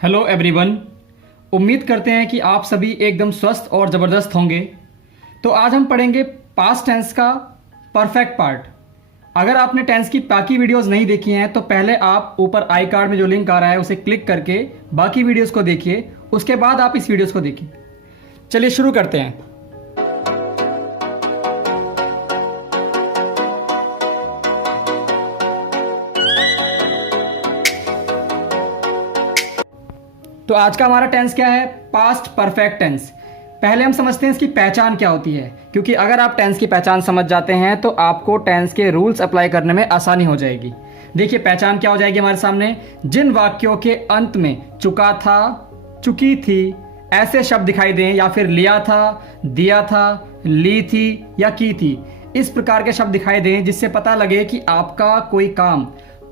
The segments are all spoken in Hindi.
Hello everyone. उम्मीद करते हैं कि आप सभी एकदम स्वस्थ और ज़बरदस्त होंगे। तो आज हम पढ़ेंगे पास्ट टेंस का परफेक्ट पार्ट। अगर आपने टेंस की बाकी वीडियोस नहीं देखी हैं तो पहले आप ऊपर आई कार्ड में जो लिंक आ रहा है उसे क्लिक करके बाकी वीडियोस को देखिए, उसके बाद आप इस वीडियोस को देखिए। चलिए शुरू करते हैं। तो आज का हमारा टेंस क्या है? Past perfect tense. पहले हम समझते हैं इसकी पहचान क्या होती है, क्योंकि अगर आप टेंस की पहचान समझ जाते हैं तो आपको टेंस के रूल्स अप्लाई करने में आसानी हो जाएगी। देखिए पहचान क्या हो जाएगी हमारे सामने। जिन वाक्यों के अंत में चुका था, चुकी थी ऐसे शब्द दिखाई दें, या फिर लिया था, दिया था, ली थी या की थी, इस प्रकार के शब्द दिखाई दें जिससे पता लगे कि आपका कोई काम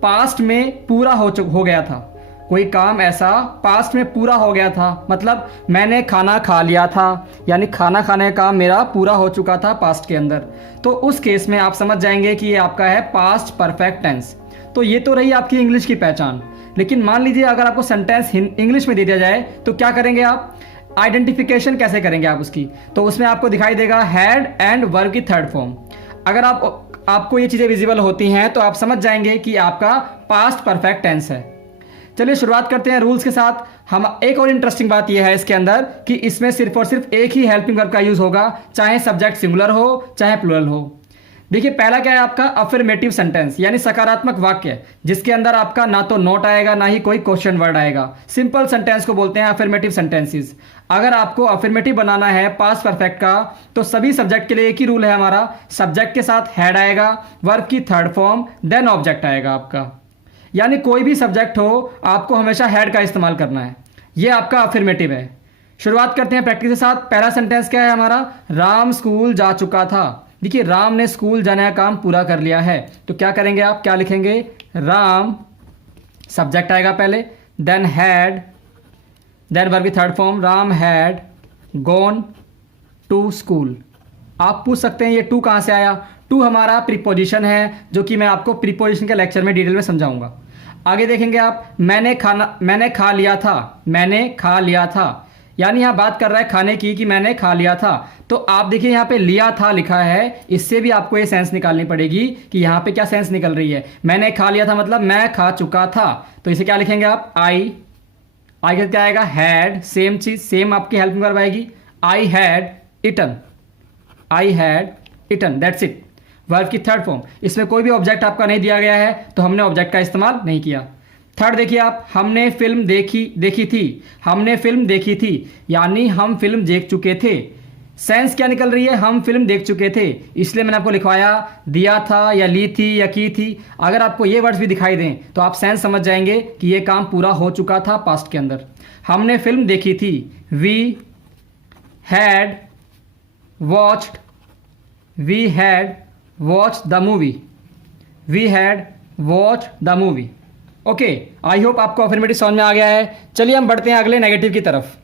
पास्ट में पूरा हो गया था। कोई काम ऐसा पास्ट में पूरा हो गया था, मतलब मैंने खाना खा लिया था, यानी खाना खाने का काम मेरा पूरा हो चुका था पास्ट के अंदर। तो उस केस में आप समझ जाएंगे कि ये आपका है पास्ट परफेक्ट टेंस। तो ये तो रही आपकी इंग्लिश की पहचान। लेकिन मान लीजिए अगर आपको सेंटेंस इंग्लिश में दे दिया जाए तो क्या करेंगे आप? आइडेंटिफिकेशन कैसे करेंगे आप उसकी? तो उसमें आपको दिखाई देगा हैड एंड वर्ब की थर्ड फॉर्म। अगर आपको ये चीज़ें विजिबल होती हैं तो आप समझ जाएंगे कि आपका पास्ट परफेक्ट टेंस है। चलिए शुरुआत करते हैं रूल्स के साथ। हम एक और इंटरेस्टिंग बात यह है इसके अंदर कि इसमें सिर्फ और सिर्फ एक ही हेल्पिंग वर्ब का यूज होगा, चाहे सब्जेक्ट सिंगुलर हो चाहे प्लूरल हो। देखिए पहला क्या है आपका? अफर्मेटिव सेंटेंस, यानी सकारात्मक वाक्य जिसके अंदर आपका ना तो नोट आएगा ना ही कोई क्वेश्चन वर्ड आएगा। सिंपल सेंटेंस को बोलते हैं अफर्मेटिव सेंटेंसेस। अगर आपको अफर्मेटिव बनाना है पास्ट परफेक्ट का तो सभी सब्जेक्ट के लिए एक ही रूल है हमारा। सब्जेक्ट के साथ हैड आएगा, वर्ब की थर्ड फॉर्म, देन ऑब्जेक्ट आएगा आपका। यानी कोई भी सब्जेक्ट हो आपको हमेशा हैड का इस्तेमाल करना है। यह आपका अफर्मेटिव है। शुरुआत करते हैं प्रैक्टिस के साथ। पहला सेंटेंस क्या है हमारा? राम स्कूल जा चुका था। देखिए राम ने स्कूल जाने का काम पूरा कर लिया है। तो क्या करेंगे आप? क्या लिखेंगे? राम, सब्जेक्ट आएगा पहले, देन हैड, देन वर्ब की third form, Ram had gone to school. आप पूछ सकते हैं ये टू कहाँ से आया? टू हमारा प्रीपोजिशन है, जो कि मैं आपको प्रीपोजिशन के लेक्चर में डिटेल में समझाऊंगा। आगे देखेंगे आप, मैंने खा लिया था, मैंने खा लिया था, यानी यहाँ बात कर रहा है खाने की कि मैंने खा लिया था। तो आप देखिए यहाँ पे लिया था लिखा है, इससे भी आपको ये सेंस निकालनी पड़ेगी कि यहाँ पे क्या सेंस निकल रही है। मैंने खा लिया था मतलब मैं खा चुका था। तो इसे क्या लिखेंगे आप? आई का क्या आएगा? हैड, सेम चीज, सेम आपकी हेल्पिंग वर्ब आएगी। I had eaten, I had eaten, that's it. Verb की थर्ड फॉर्म। इसमें कोई भी ऑब्जेक्ट आपका नहीं दिया गया है तो हमने ऑब्जेक्ट का इस्तेमाल नहीं किया। थर्ड देखिए आप, हमने फिल्म देखी थी, हमने फिल्म देखी थी, यानी हम फिल्म देख चुके थे। सेंस क्या निकल रही है? हम फिल्म देख चुके थे, इसलिए मैंने आपको लिखवाया दिया था या ली थी या की थी। अगर आपको ये वर्ड्स भी दिखाई दें तो आप सेंस समझ जाएंगे कि ये काम पूरा हो चुका था पास्ट के अंदर। हमने फिल्म देखी थी, we had watched the movie, we had watch the movie. Okay, I hope आपको अफर्मेटिव समझ में आ गया है। चलिए हम बढ़ते हैं अगले नेगेटिव की तरफ।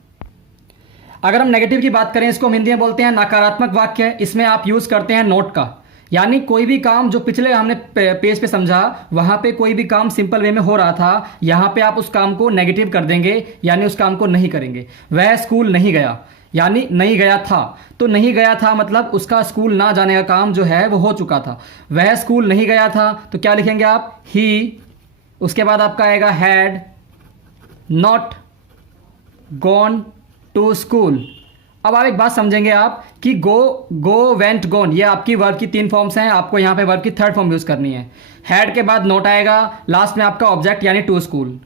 अगर हम नेगेटिव की बात करें, इसको हम हिंदी में बोलते हैं नकारात्मक वाक्य। इसमें आप यूज करते हैं नोट का, यानी कोई भी काम जो पिछले हमने पेज पे समझा, वहां पे कोई भी काम सिंपल वे में हो रहा था, यहां पे आप उस काम को नेगेटिव कर देंगे, यानी उस काम को नहीं करेंगे। वह स्कूल नहीं गया, यानी नहीं गया था। तो नहीं गया था मतलब उसका स्कूल ना जाने का काम जो है वो हो चुका था। वह स्कूल नहीं गया था तो क्या लिखेंगे आप? ही, उसके बाद आपका आएगा had not gone to school. अब आप एक बात समझेंगे आप कि गो वेंट गॉन, ये आपकी वर्ब की तीन फॉर्म्स हैं, आपको यहाँ पे वर्ब की थर्ड फॉर्म यूज करनी है। हैड के बाद नोट आएगा, लास्ट में आपका ऑब्जेक्ट यानी टू स्कूल।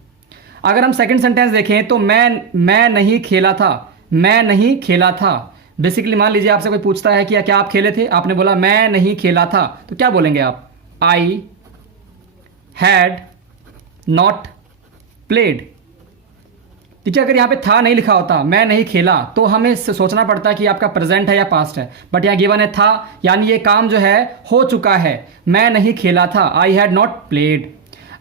अगर हम सेकंड सेंटेंस देखें तो मैं नहीं खेला था, मैं नहीं खेला था। बेसिकली मान लीजिए आपसे कोई पूछता है कि क्या आप खेले थे, आपने बोला मैं नहीं खेला था, तो क्या बोलेंगे आप? I had not played. देखिए अगर यहाँ पे था नहीं लिखा होता, मैं नहीं खेला, तो हमें सोचना पड़ता है कि आपका प्रेजेंट है या पास्ट है, बट यहाँ गिवन है था, यानी ये काम जो है हो चुका है। मैं नहीं खेला था, आई हैड नॉट प्लेड।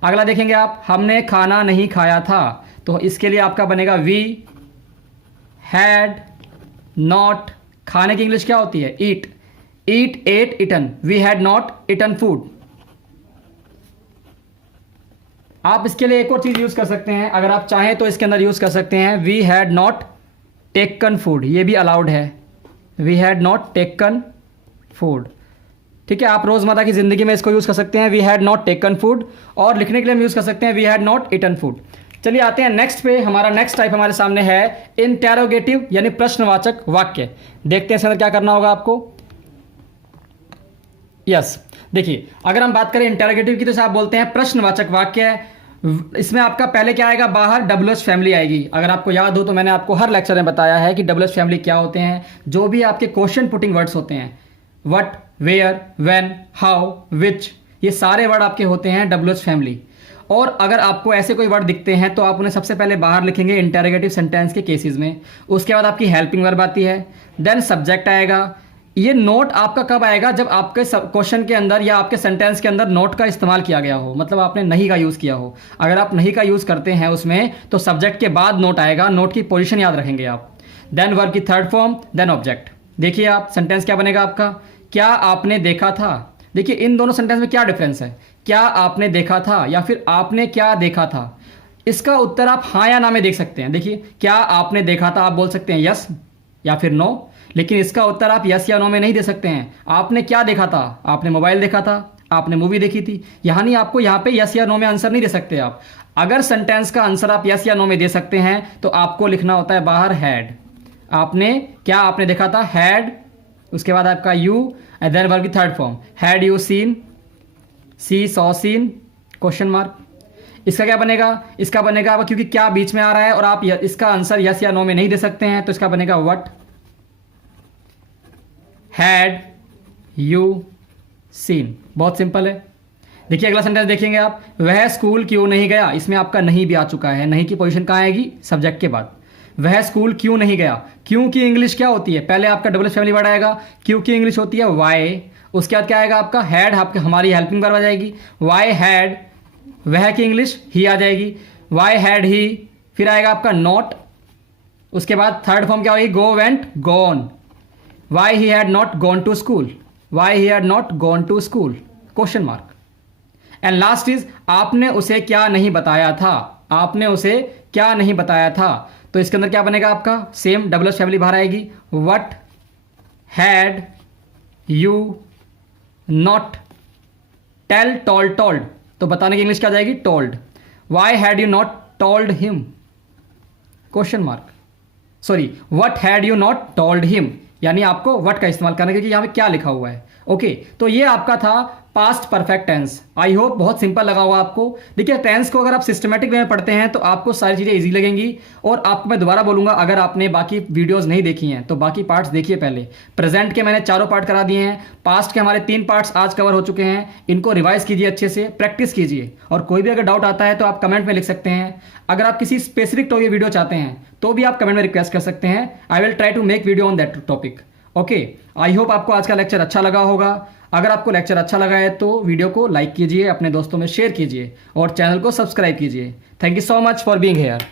अगला देखेंगे आप, हमने खाना नहीं खाया था, तो इसके लिए आपका बनेगा वी हैड नॉट, खाने की इंग्लिश क्या होती है? Eat, ate eaten, we had not eaten food. आप इसके लिए एक और चीज़ यूज़ कर सकते हैं, अगर आप चाहें तो इसके अंदर यूज़ कर सकते हैं we had not taken food, ये भी अलाउड है, we had not taken food. ठीक है, आप रोज़मर्रा की ज़िंदगी में इसको यूज़ कर सकते हैं we had not taken food, और लिखने के लिए हम यूज़ कर सकते हैं we had not eaten food. चलिए आते हैं नेक्स्ट पे। हमारा नेक्स्ट टाइप हमारे सामने है इंटेरोगेटिव यानी प्रश्नवाचक वाक्य। देखते हैं इसके अंदर क्या करना होगा आपको। यस, देखिए अगर हम बात करें इंटेरोगेटिव की तो आप बोलते हैं प्रश्नवाचक वाक्य। इसमें आपका पहले क्या आएगा, बाहर डब्ल्यूएच फैमिली आएगी। अगर आपको याद हो तो मैंने आपको हर लेक्चर में बताया है कि डब्ल्यूएच फैमिली क्या होते हैं। जो भी आपके क्वेश्चन पुटिंग वर्ड्स होते हैं, व्हाट, वेयर, व्हेन, हाउ, विच, ये सारे वर्ड आपके होते हैं डब्ल्यूएच फैमिली। और अगर आपको ऐसे कोई वर्ड दिखते हैं तो आप उन्हें सबसे पहले बाहर लिखेंगे इंटेरोगेटिव सेंटेंस के केसेस में। उसके बाद आपकी हेल्पिंग वर्ब आती है, देन सब्जेक्ट आएगा। ये नोट आपका कब आएगा, जब आपके क्वेश्चन के अंदर या आपके सेंटेंस के अंदर नोट का इस्तेमाल किया गया हो, मतलब आपने नहीं का यूज़ किया हो। अगर आप नहीं का यूज़ करते हैं उसमें तो सब्जेक्ट के बाद नोट आएगा, नोट की पोजीशन याद रखेंगे आप। देन वर्ब की थर्ड फॉर्म, देन ऑब्जेक्ट। देखिए आप सेंटेंस क्या बनेगा आपका, क्या आपने देखा था। देखिए इन दोनों सेंटेंस में क्या डिफरेंस है, क्या आपने देखा था या फिर आपने क्या देखा था। इसका उत्तर आप हाँ या ना में देख सकते हैं। देखिए क्या आपने देखा था, आप बोल सकते हैं यस या फिर नो, लेकिन इसका उत्तर आप यस या नो में नहीं दे सकते हैं। आपने क्या देखा था, आपने मोबाइल देखा था, आपने मूवी देखी थी, यानी आपको यहाँ पे यस या नो में आंसर नहीं दे सकते आप। अगर सेंटेंस का आंसर आप यस या नो में दे सकते हैं तो आपको लिखना होता है बाहर हैड। आपने क्या आपने देखा था, हैड, उसके बाद आपका यू, एंड देन वर्ब की third form, had you seen, see saw seen, question mark. इसका क्या बनेगा, इसका बनेगा क्योंकि क्या बीच में आ रहा है और आप इसका आंसर यस या नो में नहीं दे सकते हैं, तो इसका बनेगा व्हाट हैड यू सीन। बहुत सिंपल है। देखिए अगला सेंटेंस देखेंगे आप, वह स्कूल क्यों नहीं गया। इसमें आपका नहीं भी आ चुका है, नहीं की पोजीशन कहाँ आएगी, सब्जेक्ट के बाद। वह स्कूल क्यों नहीं गया, क्यों की इंग्लिश क्या होती है, पहले आपका डब्ल्यूएच फैमिली वर्ड आएगा, क्यों की इंग्लिश होती है वाई। उसके बाद क्या आएगा आपका हैड, आपकी हमारी हेल्पिंग वर्ब आ जाएगी, वाई हैड। वह की इंग्लिश ही आ जाएगी, वाई हैड ही। फिर आएगा आपका नॉट, उसके बाद थर्ड फॉर्म क्या होगी, go went gone, why he had not gone to school, why he had not gone to school, question mark. And last is आपने उसे क्या नहीं बताया था, आपने उसे क्या नहीं बताया था। तो इसके अंदर क्या बनेगा आपका, सेम डब्ल्यूएच फैमिली बाहर आएगी, what had you not tell told, told तो बताने की इंग्लिश क्या जाएगी, told. Why had you not told him, question mark, sorry what had you not told him, यानी आपको व्हाट का इस्तेमाल करना है क्योंकि यहाँ पे क्या लिखा हुआ है। ओके, तो ये आपका था past perfect tense. I hope बहुत सिंपल लगा होगा आपको। देखिए टेंस को अगर आप सिस्टमेटिक वे में पढ़ते हैं तो आपको सारी चीज़ें इजी लगेंगी। और आपको मैं दोबारा बोलूंगा, अगर आपने बाकी वीडियोस नहीं देखी हैं तो बाकी पार्ट्स देखिए पहले। प्रेजेंट के मैंने चारों पार्ट करा दिए हैं, पास्ट के हमारे 3 पार्ट्स आज कवर हो चुके हैं। इनको रिवाइज कीजिए, अच्छे से प्रैक्टिस कीजिए, और कोई भी अगर डाउट आता है तो आप कमेंट में लिख सकते हैं। अगर आप किसी स्पेसिफिक टॉपिक वीडियो चाहते हैं तो भी आप कमेंट में रिक्वेस्ट कर सकते हैं। I will try to make video on that topic. Okay, I hope आपको आज का लेक्चर अच्छा लगा होगा। अगर आपको लेक्चर अच्छा लगा है तो वीडियो को लाइक कीजिए, अपने दोस्तों में शेयर कीजिए और चैनल को सब्सक्राइब कीजिए। Thank you so much for being here.